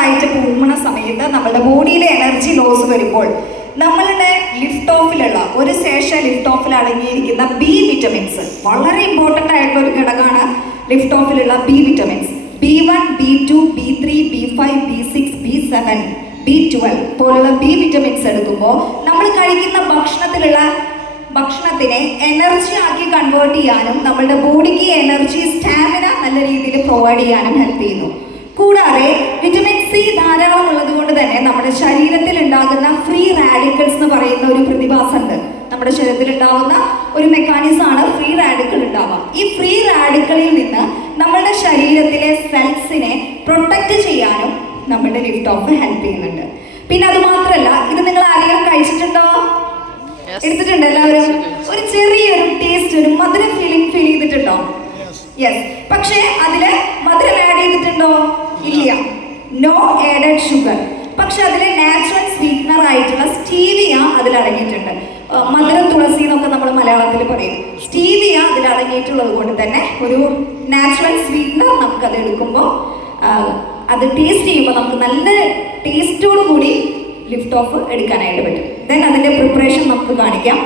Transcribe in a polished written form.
ആയിട്ട് പോകുന്ന സമയത്ത് നമ്മളുടെ ബോഡിയിലെ എനർജി ലോസ് വരുമ്പോൾ നമ്മളുടെ ലിഫ്റ്റ് ഓഫിലുള്ള ഒരു ശേഷം ലിഫ്റ്റ് ഓഫിൽ അടങ്ങിയിരിക്കുന്ന ബി വിറ്റമിൻസ് വളരെ ഇമ്പോർട്ടൻ്റ് ആയിട്ടുള്ള ഒരു ഘടകമാണ് lift ഓഫിലുള്ള B vitamins. B1, B2, B3, B5, B6, B7, B12 പോലുള്ള ബി വിറ്റമിൻസ് എടുക്കുമ്പോൾ നമ്മൾ കഴിക്കുന്ന ഭക്ഷണത്തിനെ എനർജി ആക്കി കൺവേർട്ട് ചെയ്യാനും നമ്മളുടെ ബോഡിക്ക് എനർജി സ്റ്റാമിന നല്ല രീതിയിൽ പ്രൊവൈഡ് ചെയ്യാനും ഹെൽപ്പ് ചെയ്യുന്നു. കൂടാതെ വിറ്റമിൻ സി ധാരാളം ഉള്ളത് കൊണ്ട് തന്നെ നമ്മുടെ ശരീരത്തിൽ ഉണ്ടാകുന്ന ഫ്രീ റാഡിക്കൽസ് എന്ന് പറയുന്ന ഒരു പ്രതിഭാസമുണ്ട്. നമ്മുടെ ശരീരത്തിൽ ഉണ്ടാകുന്ന ഒരു മെക്കാനിസം ആണ് ഫ്രീ റാഡിക്കൽ ഉണ്ടാവുക. ഈ ഫ്രീ റാഡിക്കളിൽ നിന്ന് നമ്മളുടെ ശരീരത്തിലെ സെൽസിനെ പ്രൊട്ടക്റ്റ് ചെയ്യാനും നമ്മുടെ ലിഫ്റ്റ് ഓഫ് ഹെൽപ്പ് ചെയ്യുന്നുണ്ട്. പിന്നെ അത് മാത്രമല്ല, ഇത് നിങ്ങൾ ആരെങ്കിലും കഴിച്ചിട്ടുണ്ടോ? എടുത്തിട്ടുണ്ടോ എല്ലാവരും? ഒരു ചെറിയൊരു ടേസ്റ്റ്, ഒരു മധുര ഫീൽ ചെയ്തിട്ടുണ്ടോ? യെസ്. പക്ഷേ അതില് മധുരം ആഡ് ചെയ്തിട്ടുണ്ടോ? ഇല്ല. No added sugar. പക്ഷെ അതിൽ നാച്ചുറൽ സ്വീറ്റ്നർ ആയിട്ടുള്ള സ്റ്റീവിയ അതിൽ അടങ്ങിയിട്ടുണ്ട്. മധുര തുളസി എന്നൊക്കെ നമ്മൾ മലയാളത്തിൽ പറയും. സ്റ്റീവിയ അതിൽ അടങ്ങിയിട്ടുള്ളത് കൊണ്ട് തന്നെ ഒരു നാച്ചുറൽ സ്വീറ്റ്നർ നമുക്കത് എടുക്കുമ്പോൾ അത് ടേസ്റ്റ് ചെയ്യുമ്പോൾ നമുക്ക് നല്ല ടേസ്റ്റോടു കൂടി ലിഫ്റ്റ് ഓഫ് എടുക്കാനായിട്ട് പറ്റും. ദെൻ അതിൻ്റെ പ്രിപ്പറേഷൻ നമുക്ക് കാണിക്കാം.